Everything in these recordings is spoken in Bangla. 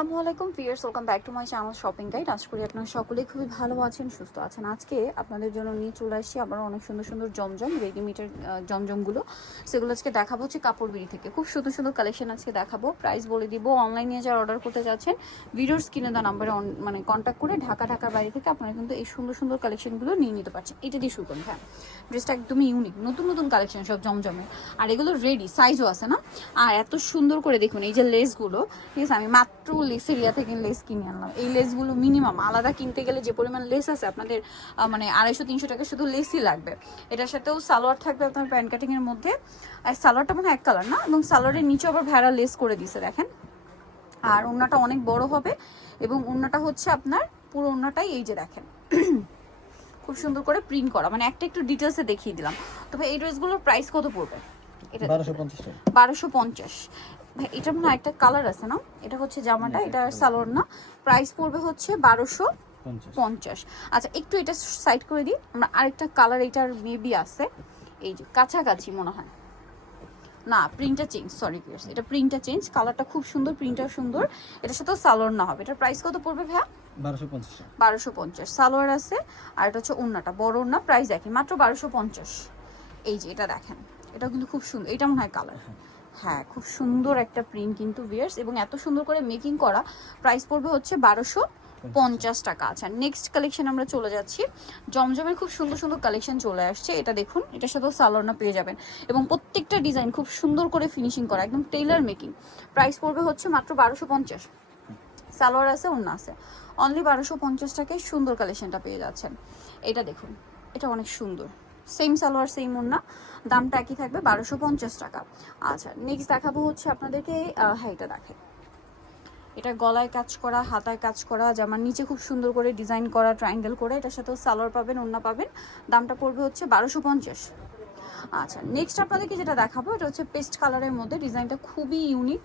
আসসালামু আলাইকুম viewers, welcome back to my channel shopping guide. আশা করি আপনারা সকলেই খুবই ভালো আছেন, সুস্থ আছেন। আজকে আপনাদের জন্য নিয়ে চলে আসছি আবার অনেক সুন্দর সুন্দর জমজম রেডিমেডের জমজমগুলো। সেগুলো আজকে দেখাবো হচ্ছে কাপড় বিড়ি থেকে। খুব সুন্দর সুন্দর কালেকশন আজকে দেখাবো। প্রাইস বলে দিব অনলাইনে যারা অর্ডার করতে যাচ্ছেন ভিডিওর স্ক্রিনে দেওয়া নাম্বারে মানে কন্ট্যাক্ট করে ঢাকা ঢাকার বাইরে থেকে আপনারা কিন্তু এই সুন্দর সুন্দর কালেকশনগুলো নিয়ে নিতে পারছেন। এটা দিয়ে শুরু করুন হ্যাঁ। ড্রেসটা একদমই ইউনিক নতুন নতুন কালেকশন সব জমজমের আর এগুলো রেডি সাইজও আছে না? আর এত সুন্দর করে দেখুন, এই যে লেসগুলো ঠিক আছে? আমি মাত্র লেসের ইয়া থেকে লেস কিনে আনলাম। এই লেসগুলো মিনিমাম আলাদা কিনতে গেলে যে পরিমাণ লেস আছে আপনাদের মানে আড়াইশো তিনশো টাকা শুধু লেসই লাগবে। এটার সাথেও সালোয়ার থাকবে আপনার প্যান্ট কাটিং এর মধ্যে। আর সালোয়ারটা মনে এক কালার না? এবং সালোয়ারের নিচে আবার ভেড়া লেস করে দিছে দেখেন। আর ওড়নাটা অনেক বড় হবে এবং ওড়নাটা হচ্ছে আপনার পুরো ওড়নাটাই এই যে দেখেন। খুব সুন্দর করে প্রিন্ট করা। মানে একটা একটু ডিটেলসে দেখিয়ে দিলাম। তবে এই ড্রেসগুলোর প্রাইস কত পড়বে? বারোশো পঞ্চাশ। এটা মনে হয় একটা কালার আছে না এটা হচ্ছে জামাটা এটা সালোয়ার না। প্রাইস পড়বে হচ্ছে বারোশো পঞ্চাশ। আচ্ছা একটু এটা সাইড করে দিই। আমরা আরেকটা কালার এটার মেবি আছে। এই যে কাছাকাছি মনে হয়। না প্রিন্টটা চেঞ্জ সরি পিয়ার্স এটা প্রিন্টটা চেঞ্জ কালারটা খুব সুন্দর প্রিন্টটাও সুন্দর। এটার সাথেও সালোয়ার না হবে। এটার প্রাইস কত পড়বে ভাইয়া? বারোশো পঞ্চাশ। বারোশো পঞ্চাশ। সালোয়ার আছে আর এটা হচ্ছে ওন্নাটা। বড় ওন্না প্রাইস একই। মাত্র বারোশো পঞ্চাশ। এই যে এটা দেখেন। এটা কিন্তু খুব সুন্দর। এটা মনে হয় কালার হ্যাঁ খুব সুন্দর একটা প্রিন্ট কিন্তু বিয়ার্স এবং এত সুন্দর করে মেকিং করা প্রাইস পড়বে হচ্ছে বারোশো পঞ্চাশ। টাকা। আচ্ছা নেক্সট কালেকশন আমরা চলে যাচ্ছি। জমজমের খুব সুন্দর সুন্দর কালেকশন চলে আসছে। এটা দেখুন এটার সাথেও সালোয়ারনা পেয়ে যাবেন। এবং প্রত্যেকটা ডিজাইন খুব সুন্দর করে ফিনিশিং করা একদম টেইলার মেকিং প্রাইস পড়বে হচ্ছে মাত্র বারোশো পঞ্চাশ। সালোয়ার আছে অন্য আছে। অনলি বারোশো পঞ্চাশ টাকায় সুন্দর কালেকশনটা পেয়ে যাচ্ছেন। এটা দেখুন এটা অনেক সুন্দর। সেম সালোয়ার সেম ওন্না দামটা একই থাকবে, বারোশো পঞ্চাশ টাকা। আচ্ছা নেক্সট দেখাবো হচ্ছে আপনাদেরকে হ্যাঁ এটা দেখেন। এটা গলায় কাজ করা, হাতায় কাজ করা জামার নিচে খুব সুন্দর করে ডিজাইন করা ট্রায়াঙ্গেল করে, এটার সাথেও সালোয়ার পাবেন ওন্না পাবেন। দামটা পড়বে হচ্ছে বারোশো পঞ্চাশ। আচ্ছা নেক্সট আপনাদেরকে যেটা দেখাবো, এটা হচ্ছে পেস্ট কালারের মধ্যে ডিজাইনটা খুবই ইউনিক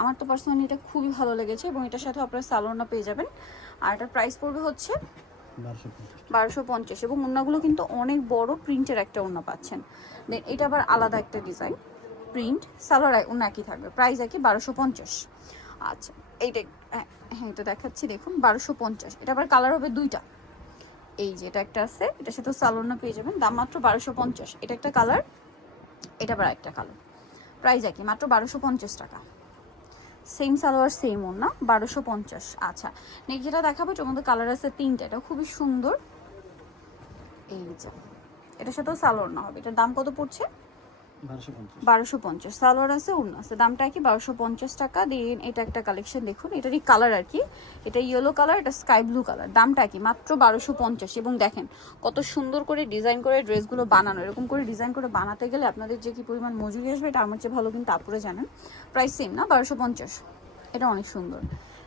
আমার তো পার্সোনালি এটা খুবই ভালো লেগেছে এবং এটার সাথে আপনারা সালোয়ারনা পেয়ে যাবেন। আর এটার প্রাইস পড়বে হচ্ছে বারোশো পঞ্চাশ। এবং ওড়নাগুলো কিন্তু অনেক বড় প্রিন্টের একটা ওড়না পাচ্ছেন। দেন এটা আবার আলাদা একটা ডিজাইন। প্রিন্ট, সালোয়ার ওড়না একই থাকবে। প্রাইস একই, বারোশো পঞ্চাশ। আচ্ছা এইটা হ্যাঁ হ্যাঁ এটা দেখাচ্ছি, দেখুন, বারোশো পঞ্চাশ। এটা আবার কালার হবে দুইটা। এই যে এটা একটা আছে, এটার সাথে সালোনা পেয়ে যাবেন। দাম মাত্র বারোশো পঞ্চাশ। এটা একটা কালার, এটা আবার একটা কালার। প্রাইস একই, মাত্র বারোশো পঞ্চাশ টাকা। সেম সালোয়ার, সেম ওর না বারোশো পঞ্চাশ। আচ্ছা নেক্সট যেটা দেখাবো, এটার মধ্যে কালার আছে তিনটা। এটা খুবই সুন্দর। এই যে, এটার সাথেও সালোয়ার না হবে। এটার দাম কত পড়ছে? বারোশো পঞ্চাশ। সালোয়ার আছে ওড়না আছে। দামটা কি? বারোশো পঞ্চাশ টাকা। দেন এটা একটা কালেকশন দেখুন। এটারই কালার আর কি। এটা ইয়েলো কালার এটা স্কাই ব্লু কালার দামটা কি? মাত্র বারোশো পঞ্চাশ। এবং দেখেন, কত সুন্দর করে ডিজাইন করে ড্রেসগুলো বানানো। এরকম করে ডিজাইন করে বানাতে গেলে আপনাদের যে কি পরিমাণ মজুরি আসবে, এটা আমার চেয়ে ভালো কিন্তু আপুরে জানেন। প্রাইস সেম না? বারোশো পঞ্চাশ। এটা অনেক সুন্দর।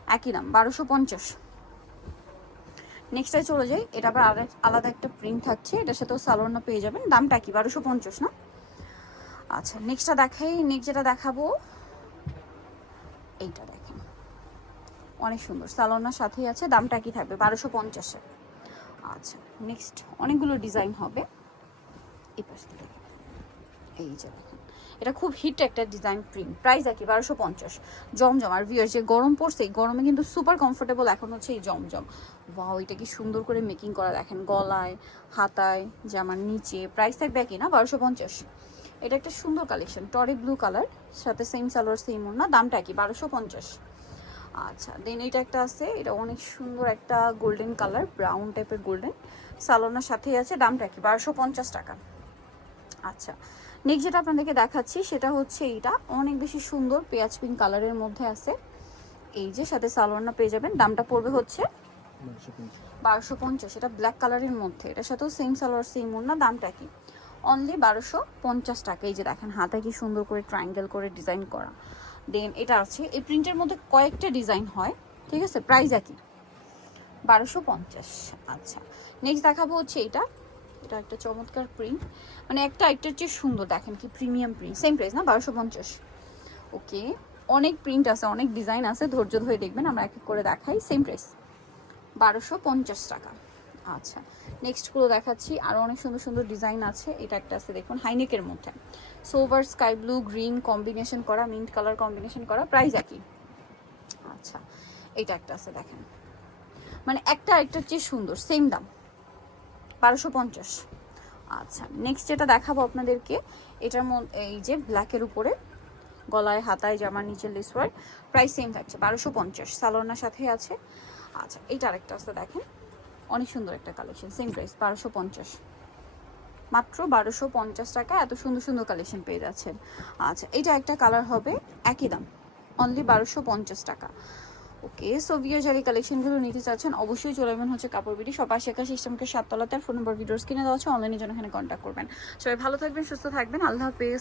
একই দাম, বারোশো পঞ্চাশ। নেক্সটটায় চলে যাই। এটা আবার আলাদা- আলাদা একটা প্রিন্ট থাকছে। এটার সাথেও সালোয়ারনা পেয়ে যাবেন। দামটা কি? বারোশো পঞ্চাশ না? আচ্ছা নেক্সটটা দেখাই নেক্সট যেটা দেখাবো। এইটা দেখেন। অনেক সুন্দর সালোনার সাথেই আছে, দামটা কি থাকবে? বারোশো পঞ্চাশে। আচ্ছা নেক্সট অনেকগুলো ডিজাইন হবে। এই পাশ থেকে। এই যে দেখেন, এটা খুব হিট একটা ডিজাইন প্রিন্ট প্রাইস কি, বারোশো পঞ্চাশ। জমজম, আর ভিয়ার যে গরম পড়ছে, এই গরমে কিন্তু সুপার কমফোর্টেবল এখন হচ্ছে এই জমজম। ওয়াও এটা কি সুন্দর করে মেকিং করা, দেখেন গলায়, হাতায় জামার নিচে প্রাইস থাকবে কি না, বারোশো পঞ্চাশ। এটা একটা সুন্দর কালেকশন টরি ব্লু কালার সাথে সেম সালোয়ার সেম না দামটা কি বারোশো পঞ্চাশ। আচ্ছা দেন এটা একটা আছে এটা অনেক সুন্দর একটা গোল্ডেন কালার ব্রাউন টাইপের গোল্ডেন সালোনার সাথেই আছে দামটা কি বারোশো পঞ্চাশ টাকা। আচ্ছা নেক্সট যেটা আপনাদেরকে দেখাচ্ছি সেটা হচ্ছে এইটা অনেক বেশি সুন্দর পেঁয়াজ পিঙ্ক কালারের মধ্যে আছে। এই যে সাথে সালোয়ারনা পেয়ে যাবেন দামটা পড়বে হচ্ছে বারোশো পঞ্চাশ। বারোশো পঞ্চাশ এটা ব্ল্যাক কালারের মধ্যে এটার সাথেও সেম সালোয়ার সেম ওড়না দামটা কি অনলি বারোশো পঞ্চাশ টাকা। এই যে দেখেন, হাতে কি সুন্দর করে ট্রায়াঙ্গেল করে ডিজাইন করা। দেন এটা আছে, এই প্রিন্টের মধ্যে কয়েকটা ডিজাইন হয়, ঠিক আছে? প্রাইস একই। বারোশো পঞ্চাশ। আচ্ছা নেক্সট দেখাবো হচ্ছে এটা। এটা একটা চমৎকার প্রিন্ট মানে একটা একটার চেয়ে সুন্দর, দেখেন কি প্রিমিয়াম প্রিন্ট সেম প্রাইস না? বারোশো পঞ্চাশ। ওকে অনেক প্রিন্ট আছে, অনেক ডিজাইন আছে। ধৈর্য ধরে দেখবেন, আমরা এক এক করে দেখাই। সেম প্রাইস বারোশো পঞ্চাশ টাকা। আচ্ছা নেক্সটগুলো দেখাচ্ছি। আরও অনেক সুন্দর সুন্দর ডিজাইন আছে। এটা একটা আছে, দেখুন হাইনেকের মধ্যে। সোভার স্কাই ব্লু গ্রিন কম্বিনেশন করা মিন্ট কালার কম্বিনেশন করা প্রাইস একই। আচ্ছা এটা একটা আছে, দেখেন। মানে একটা আরেকটার চেয়ে সুন্দর সেম দাম। বারোশো পঞ্চাশ। আচ্ছা নেক্সট যেটা দেখাবো আপনাদেরকে, এটার মধ্যে এই যে ব্ল্যাকের উপরে, গলায়, হাতায়, জামার নিচে লেস ওয়ার্ক প্রাইস সেম থাকছে, বারোশো পঞ্চাশ। সালোনার সাথে আছে। আচ্ছা এইটা আরেকটা আছে, দেখেন। অনেক সুন্দর একটা কালেকশন সেম প্রাইস বারোশো পঞ্চাশ। মাত্র বারোশো পঞ্চাশ টাকা এত সুন্দর সুন্দর কালেকশন পেয়ে যাচ্ছেন। আচ্ছা এটা একটা কালার হবে একই দাম অনলি বারোশো পঞ্চাশ টাকা। ওকে সো যারা কালেকশনগুলো নিতে চাচ্ছেন, অবশ্যই চলে যাবেন হচ্ছে কাপড় বিডি সব আশেখা সিস্টেমকে সাততলাতে আর ফোন নম্বর ভিডিওস কিনে দেওয়া হচ্ছে অনলাইনে জন্য এখানে কন্ট্যাক্ট করবেন। সবাই ভালো থাকবেন, সুস্থ থাকবেন, আল্লাহ হাফেজ।